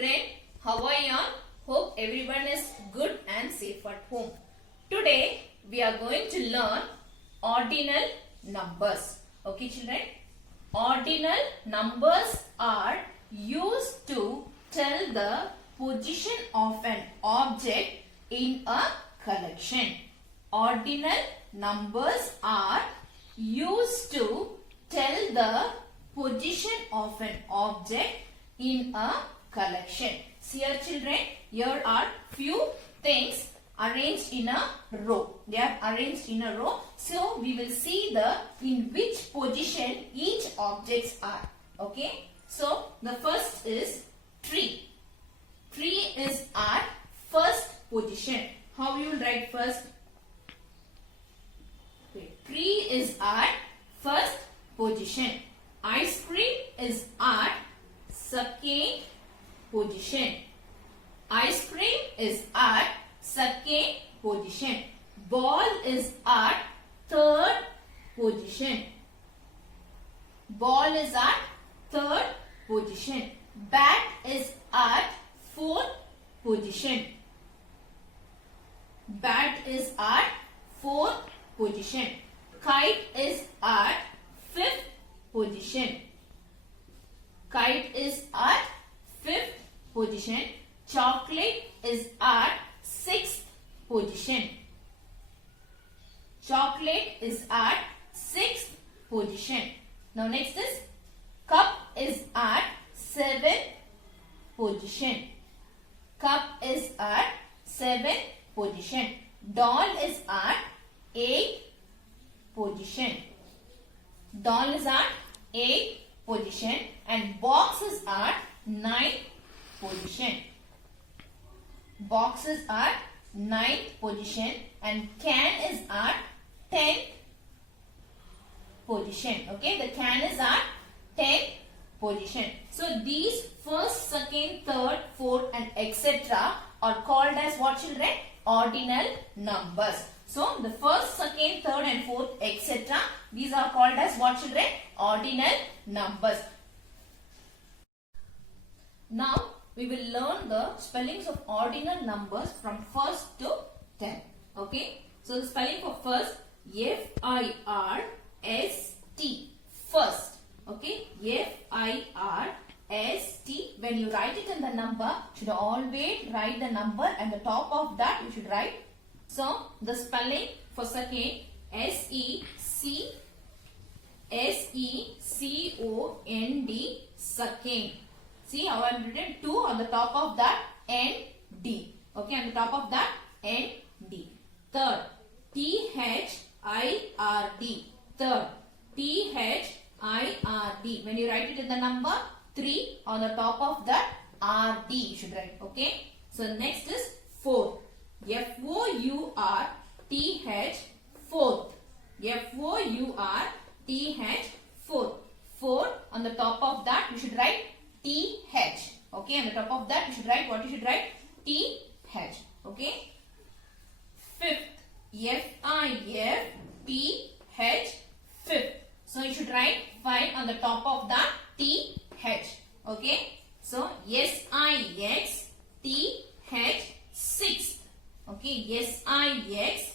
children, how are you all? Hope everyone is good and safe at home. Today we are going to learn ordinal numbers. Okay children, ordinal numbers are used to tell the position of an object in a collection. Ordinal numbers are used to tell the position of an object in a collection. See here children, here are few things arranged in a row. They are arranged in a row. So we will see the in which position each objects are. Okay. So the first is tree. Tree is at first position. How you will write first? Okay. Tree is at first position. Ice cream is at second position. Ice cream is at second position. Ball is at third position. Ball is at third position. Bat is at fourth position. Bat is at fourth position. Kite is at fifth position. Kite is at fifth position. Chocolate is at sixth position. Chocolate is at sixth position. Now next is cup is at seventh position. Cup is at seventh position. Doll is at eighth position. Doll is at eighth position and box is at ninth position. Box is at ninth position and can is at 10th position. Okay, the can is at 10th position. So these first, second, third, fourth and etc. are called as what children? Ordinal numbers. So the first, second, third and fourth etc. these are called as what children? Ordinal numbers. Now we will learn the spellings of ordinal numbers from first to 10. Okay. So the spelling for first, F-I-R-S-T. First. Okay. F-I-R-S-T. When you write it in the number, you should always write the number and the top of that you should write. So the spelling for second, S-E-C-O-N-D. Second. See how I have written 2 on the top of that N-D. Okay, on the top of that N-D. Third, T-H-I-R-D. Third, T-H-I-R-D. When you write it in the number 3 on the top of that R-D you should write. Okay. So next is fourth. F-O-U-R-T-H. Fourth. F-O-U-R-T-H. Fourth. Fourth on the top of that you should write T-H. Okay, on the top of that you should write what you should write? T-H. Okay. Fifth. F-I-F-T-H. Fifth. So you should write 5 on the top of that T-H. Okay. So S-I-X-T-H. Sixth. Okay. S-I-X-T-H.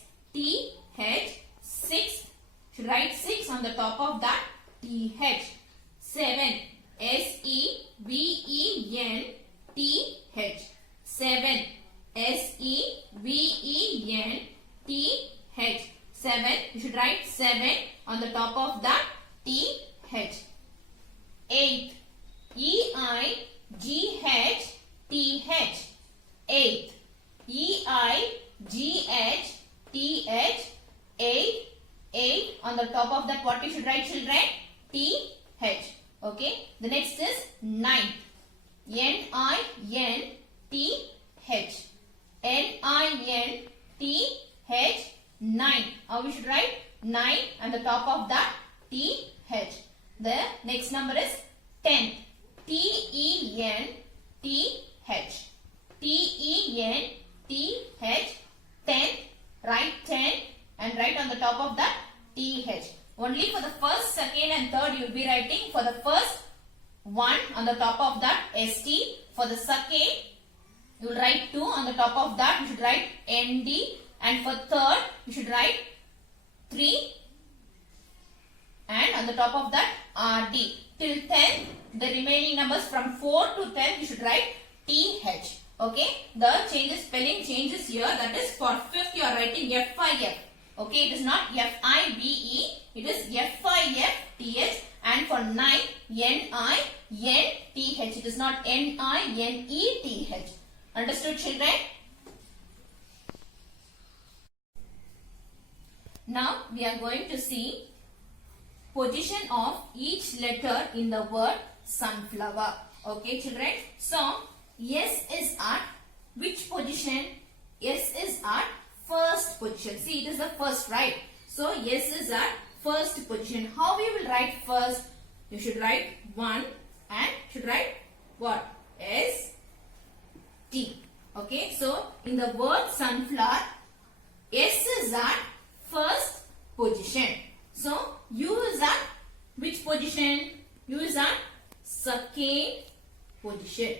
Sixth. Should write 6 on the top of that T-H. 7. S-E-V-E-N-T-H. 7. S-E-V-E-N-T-H. 7. You should write 7 on the top of that T-H. 8. E-I-G-H-T-H. 8. E-I-G-H-T-H. 8. 8 on the top of that what you should write children? T-H. Okay. The next is ninth. N-I-N-T-H. N-I-N-T-H. 9. How we should write? 9 on the top of that T-H. The next number is 10. T-E-N-T-H. T-E-N-T-H. 10. Write 10 and write on the top of that T-H. Only for the first, second and third you will be writing. For the first 1 on the top of that ST. For the second, you will write 2 on the top of that. You should write ND. And for third, you should write 3. And on the top of that, RD. Till 10, the remaining numbers from 4 to 10, you should write TH. Okay. The spelling changes here. That is for 5th, you are writing FIF. Okay. It is not FIBE. It is FIFTH. And for 9, NINTH. It is not NINETH. Understood, children? Now we are going to see position of each letter in the word sunflower. Okay, children? So, S is at which position? S is at first position. See, it is the first, right? So, S is at first position. How we will write first? You should write 1 and should write what? S, T. Okay, so in the word sunflower, S is at first position. So, U is at which position? U is at second position.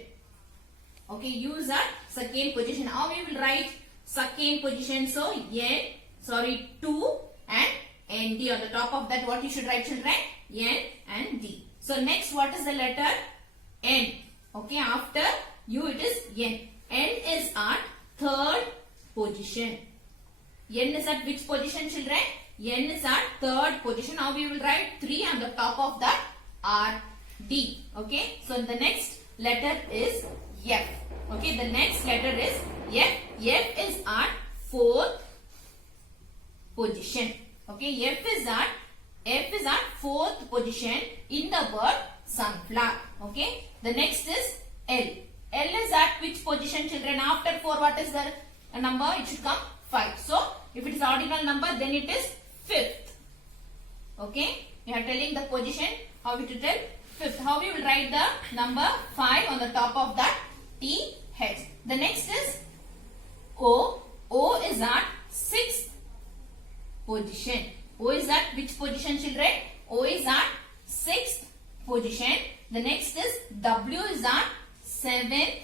Okay, U is at second position. How we will write second position? So, 2 and ND. On the top of that, what you should write, children? N and D. So, next, what is the letter? N. Okay, after U, it is N. N is at third position. N is at which position, children? N is at third position. Now we will write 3 on the top of that, R, D. Okay. So the next letter is F. Okay. The next letter is F. F is at fourth position. Okay. F is at fourth position in the word sunflower. Okay. The next is L. L is at which position, children? After 4, what is the number? It should come 5. So, if it is ordinal number, then it is 5th. Okay? We are telling the position. How we to tell? 5th. How we will write the number 5 on the top of that? TH. The next is O. O is at 6th position. O is at which position, children? O is at 6th position. The next is W is at 7th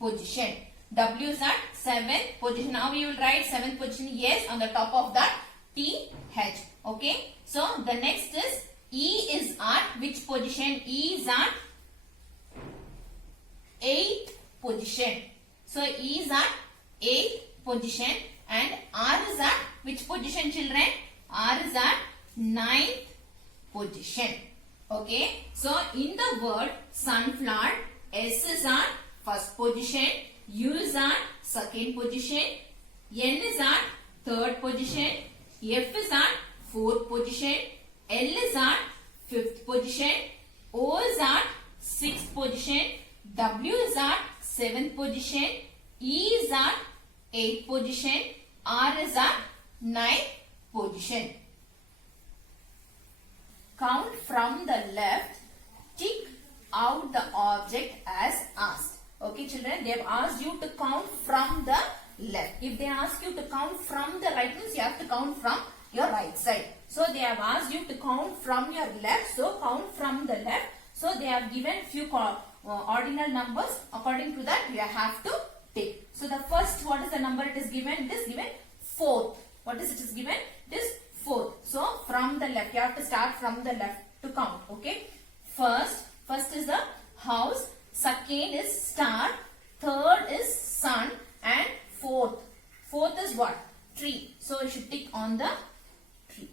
position. W is at 7th position. Now we will write 7th position, yes, on the top of that TH. Okay. So the next is E is at which position? E is at 8th position. So E is at 8th position and R is at which position, children? R is at 9th position. Okay. So in the word sunflower, S is at first position, U is at second position, N is at third position, F is at fourth position, L is at fifth position, O is at sixth position, W is at seventh position, E is at eighth position, R is at ninth position. Count from the left, tick out the object as asked. Okay, children, they have asked you to count from the left. If they ask you to count from the right, means you have to count from your right side. So they have asked you to count from your left. So count from the left. So they have given few ordinal numbers. According to that, you have to take. So the first, what is the number it is given? It is given 4th. What is it is given? It is 4th. So from the left, you have to start from the left to count. Okay. First is the house. Second is star. Third is sun. And fourth is what? Tree. So you should tick on the tree.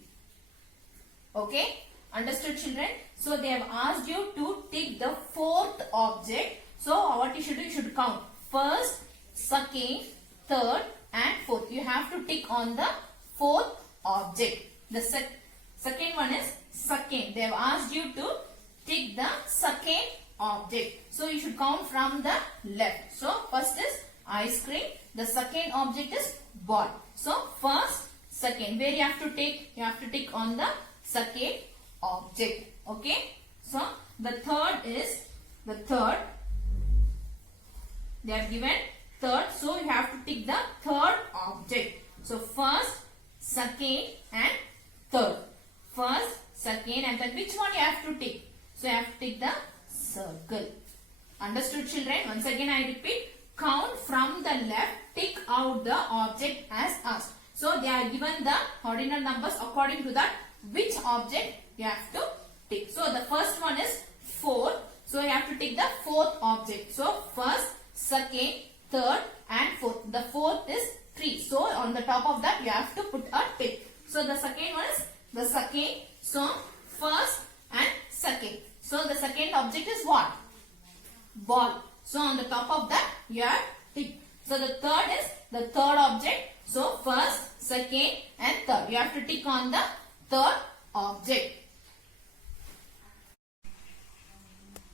Okay. Understood, children? So they have asked you to tick the fourth object. So what you should do? You should count first, second, third and fourth. You have to tick on the fourth object. The second one is second. They have asked you to tick the second object. So you should count from the left. So first is ice cream. The second object is ball. So first, second. Where you have to tick? You have to tick on the second object. Okay. So the third is the third. They have given third. So you have to tick the third object. So first, second and third. First, second, and then which one you have to tick? So you have to tick the circle. Understood, children? Once again I repeat, count from the left, tick out the object as asked. So they are given the ordinal numbers according to that which object you have to tick. So the first one is 4. So you have to tick the fourth object. So first, second, third and fourth. The fourth is 3. So on the top of that you have to put a tick. So the second one is the second. So first and second. So the second object is what? Ball. So on the top of that you have tick. So the third is the third object. So first, second and third. You have to tick on the third object.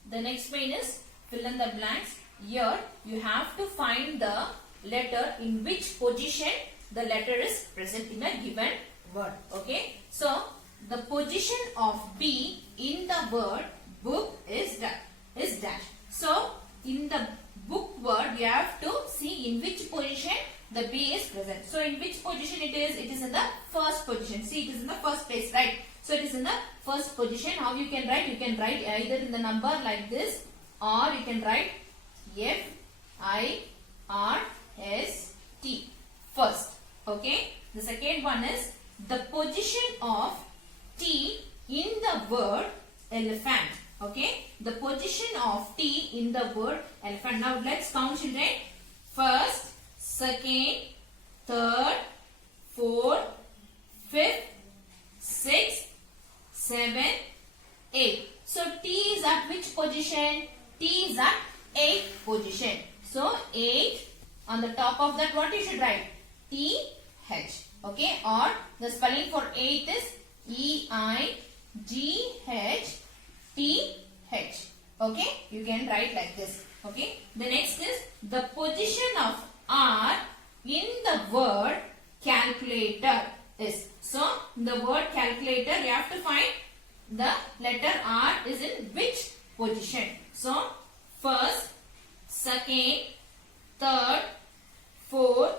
The next one is fill in the blanks. Here you have to find the letter in which position the letter is present in a given word. Okay. So the position of B in the word book is dash. So in the book word you have to see in which position the B is present. So in which position it is? It is in the first position. See, it is in the first place, right? So it is in the first position. How you can write? You can write either in the number like this, or you can write F-I-R-S-T first. Okay. The second one is the position of T in the word elephant. Okay. The position of T in the word elephant. Now let's count, children. First, second, third, fourth, fifth, sixth, 7, 8. So T is at which position? T is at 8 position. So 8, on the top of that what you should write? T-H. Okay, or the spelling for 8 is E-I-G-H-T-H. Okay, you can write like this. Okay, the next is the position of R in the word calculator is. So, the word calculator, you have to find the letter R is in which position. So, first, second, third, fourth,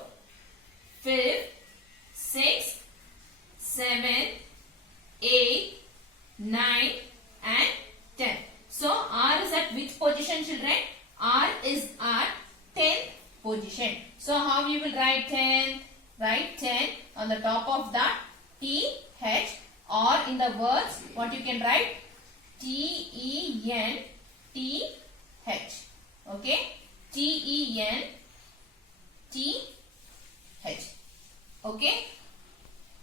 fifth, sixth, 7, 8, 9 and 10. So, R is at which position, children? R is at 10th position. So, how you will write 10? Write 10 on the top of that T-H, or in the words what you can write? T-E-N-T-H. Okay? T-E-N-T-H. Okay?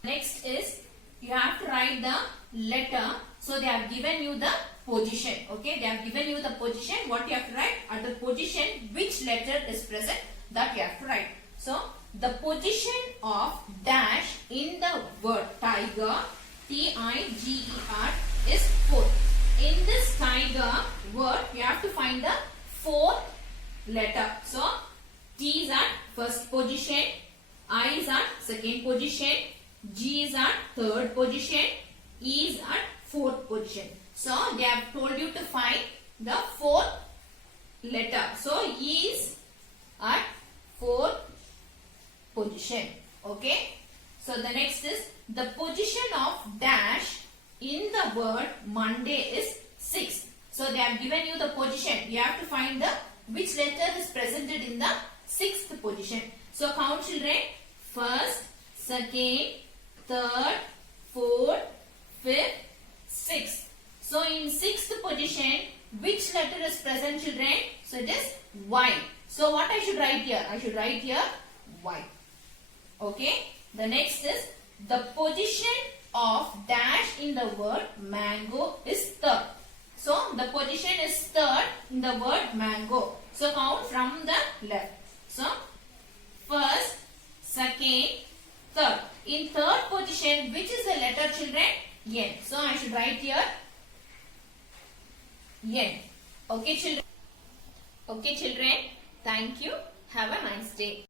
Next is you have to write the letter. So they have given you the position. Okay? They have given you the position. What you have to write? At the position which letter is present, that you have to write. So the position of dash in the word tiger, T-I-G-E-R, is 4. In this tiger word, you have to find the fourth letter. So T is at first position, I is at second position, G is at third position, E is at fourth position. So they have told you to find the fourth letter. So E is at fourth position. Okay. So the next is the position of dash in the word Monday is 6. So they have given you the position. You have to find the which letter is presented in the 6th position. So count, children. First, second, third, fourth, fifth, sixth. So in 6th position, which letter is present, children? So it is Y. So what I should write here? I should write here Y. Okay. The next is the position of dash in the word mango is third. So the position is third in the word mango. So count from the left. So first, second, third. In third position, which is the letter, children? N. So I should write here N. Okay, children. Okay, children. Thank you. Have a nice day.